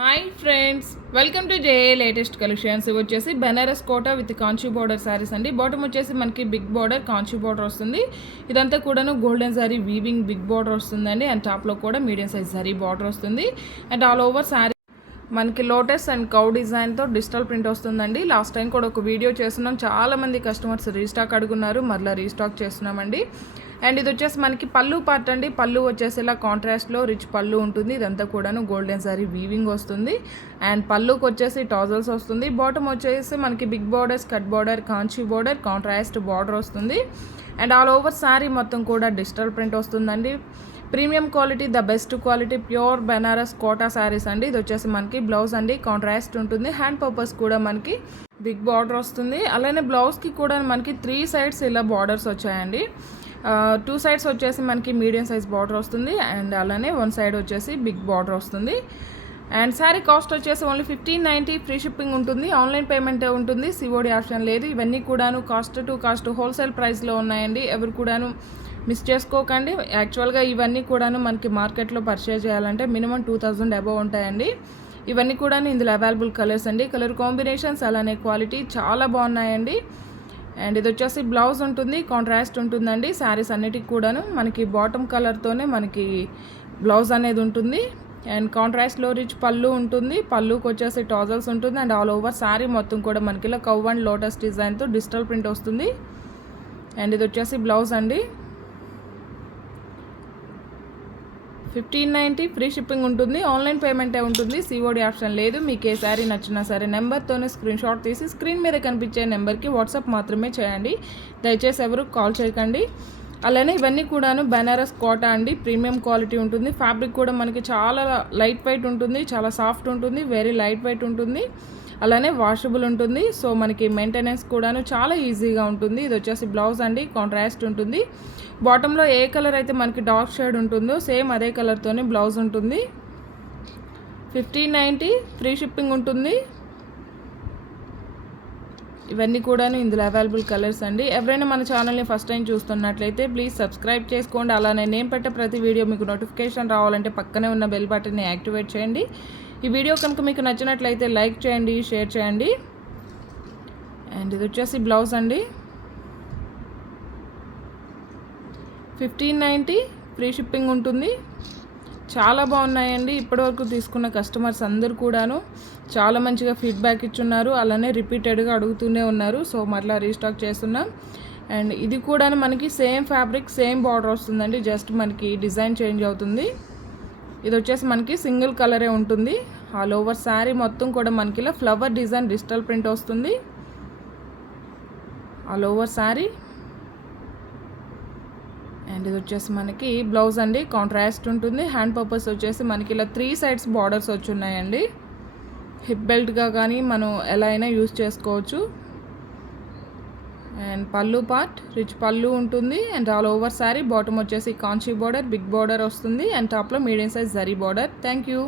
Hi friends, welcome to the latest collections. ఇవి వచ్చేసి Banaras Kota with Kanchi border saris అండి. బాటమ్ వచ్చేసి మనకి బిగ్ బార్డర్ కాంచీ బార్డర్ వస్తుంది. ఇదంతా కూడాను golden sari weaving big border వస్తుందండి. అండ్ టాప్లో కూడా మీడియం సైజ్ శారీ బార్డర్ వస్తుంది. అండ్ ఆల్ ఓవర్ శారీ మనకి లోటస్ అండ్ కౌ డిజైన్తో డిజిటల్ ప్రింట్ వస్తుందండి. లాస్ట్ టైం కూడా ఒక వీడియో చేస్తున్నాం, చాలామంది కస్టమర్స్ రీస్టాక్ అడుగున్నారు, మరలా రీస్టాక్ చేస్తున్నామండి. అండ్ ఇది వచ్చేసి మనకి పళ్ళు పార్ట్ అండి. పళ్ళు వచ్చేసి ఇలా కాంట్రాస్ట్లో రిచ్ పళ్ళు ఉంటుంది. ఇదంతా కూడాను గోల్డెన్ సారీ వీవింగ్ వస్తుంది. అండ్ పళ్ళుకి వచ్చేసి టాజల్స్ వస్తుంది. బాటమ్ వచ్చేసి మనకి big border, skirt border, Kanchi border, contrast border వస్తుంది. అండ్ ఆల్ ఓవర్ శారీ మొత్తం కూడా డిజిటల్ ప్రింట్ వస్తుందండి. Premium quality, the best quality, pure Banaras Kota saris అండి. ఇది వచ్చేసి మనకి బ్లౌజ్ అండి, కాంట్రాస్ట్ ఉంటుంది. హ్యాండ్ పర్పస్ కూడా మనకి బిగ్ బార్డర్ వస్తుంది. అలానే బ్లౌజ్కి కూడా మనకి 3 సైడ్స్ ఇలా బార్డర్స్ వచ్చాయండి. 2 సైడ్స్ వచ్చేసి మనకి మీడియం సైజ్ బార్డర్ వస్తుంది. అండ్ అలానే 1 సైడ్ వచ్చేసి బిగ్ బార్డర్ వస్తుంది. అండ్ శారీ కాస్ట్ వచ్చేసి ఓన్లీ 1590, ఫ్రీ షిప్పింగ్ ఉంటుంది. ఆన్లైన్ పేమెంట్ ఉంటుంది, సిఓడి ఆప్షన్ లేదు. ఇవన్నీ కూడాను కాస్ట్ టు కాస్ట్ హోల్సేల్ ప్రైస్లో ఉన్నాయండి. ఎవరు కూడాను మిస్ చేసుకోకండి. యాక్చువల్గా ఇవన్నీ కూడాను మనకి మార్కెట్లో పర్చేజ్ చేయాలంటే మినిమం 2000 అబవ్ ఉంటాయండి. ఇవన్నీ కూడా ఇందులో అవైలబుల్ కలర్స్ అండి. కలర్ కాంబినేషన్స్ అలానే క్వాలిటీ చాలా బాగున్నాయండి. అండ్ ఇది వచ్చేసి బ్లౌజ్ ఉంటుంది, కాంట్రాస్ట్ ఉంటుందండి. శారీస్ అన్నిటికి కూడాను మనకి బాటమ్ కలర్తోనే మనకి బ్లౌజ్ అనేది ఉంటుంది. అండ్ కాంట్రాస్ట్లో రిచ్ పళ్ళు ఉంటుంది. పళ్ళుకి వచ్చేసి టాజల్స్ ఉంటుంది. అండ్ ఆల్ ఓవర్ శారీ మొత్తం కూడా మనకి ఇలా కవ్ అండ్ లోటస్ డిజైన్తో డిజిటల్ ప్రింట్ వస్తుంది. అండ్ ఇది వచ్చేసి బ్లౌజ్ అండి. 1590, ఫ్రీ షిప్పింగ్ ఉంటుంది. ఆన్లైన్ పేమెంటే ఉంటుంది, సిఓడి ఆప్షన్ లేదు. మీకు ఏ శారీ నచ్చినా సరే నెంబర్తోనే స్క్రీన్ షాట్ తీసి స్క్రీన్ మీద కనిపించే నెంబర్కి వాట్సాప్ మాత్రమే చేయండి. దయచేసి ఎవరు కాల్ చేయకండి. అలానే ఇవన్నీ కూడాను బెనారస్ కోటా అండి. ప్రీమియం క్వాలిటీ ఉంటుంది. ఫ్యాబ్రిక్ కూడా మనకి చాలా లైట్ వెయిట్ ఉంటుంది, చాలా సాఫ్ట్ ఉంటుంది, వెరీ లైట్ వెయిట్ ఉంటుంది. అలానే వాషబుల్ ఉంటుంది. సో మనకి మెయింటెనెన్స్ కూడాను చాలా ఈజీగా ఉంటుంది. ఇది వచ్చేసి బ్లౌజ్ అండి, కాంట్రాస్ట్ ఉంటుంది. బాటంలో ఏ కలర్ అయితే మనకి డార్క్ షేడ్ ఉంటుందో సేమ్ అదే కలర్తోనే బ్లౌజ్ ఉంటుంది. 1590, ఫ్రీ షిప్పింగ్ ఉంటుంది. ఇవన్నీ కూడాను ఇందులో అవైలబుల్ కలర్స్ అండి. ఎవరైనా మన ఛానల్ని ఫస్ట్ టైం చూస్తున్నట్లయితే ప్లీజ్ సబ్స్క్రైబ్ చేసుకోండి. అలానే నేను పెట్టే ప్రతి వీడియో మీకు నోటిఫికేషన్ రావాలంటే పక్కనే ఉన్న బెల్ బటన్ని యాక్టివేట్ చేయండి. ఈ వీడియో కనుక మీకు నచ్చినట్లయితే లైక్ చేయండి, షేర్ చేయండి. అండ్ ఇది వచ్చేసి బ్లౌజ్ అండి. 1590, ఫ్రీ షిప్పింగ్ ఉంటుంది. చాలా బాగున్నాయండి. ఇప్పటివరకు తీసుకున్న కస్టమర్స్ అందరూ కూడాను చాలా మంచిగా ఫీడ్బ్యాక్ ఇచ్చున్నారు. అలానే రిపీటెడ్గా అడుగుతూనే ఉన్నారు. సో మరలా రీస్టాక్ చేస్తున్నాం. అండ్ ఇది కూడా మనకి సేమ్ ఫ్యాబ్రిక్, సేమ్ బార్డర్ వస్తుందండి. జస్ట్ మనకి డిజైన్ చేంజ్ అవుతుంది. ఇది వచ్చేసి మనకి సింగిల్ కలరే ఉంటుంది. ఆల్ ఓవర్ శారీ మొత్తం కూడా మనకి ఇలా ఫ్లవర్ డిజైన్ డిజిటల్ ప్రింట్ వస్తుంది. All over sari. అండ్ ఇది వచ్చేసి మనకి బ్లౌజ్ అండి, కాంట్రాస్ట్ ఉంటుంది. హ్యాండ్ పర్పస్ వచ్చేసి మనకి ఇలా 3 సైడ్స్ బార్డర్స్ వచ్చి ఉన్నాయండి. హిప్ బెల్ట్గా కానీ మనం ఎలా అయినా యూజ్ చేసుకోవచ్చు. అండ్ పళ్ళు పార్ట్ రిచ్ పళ్ళు ఉంటుంది. And all over sari. Bottom వచ్చేసి కాంచీ బార్డర్, బిగ్ బార్డర్ వస్తుంది. అండ్ టాప్లో medium size zari border. Thank you.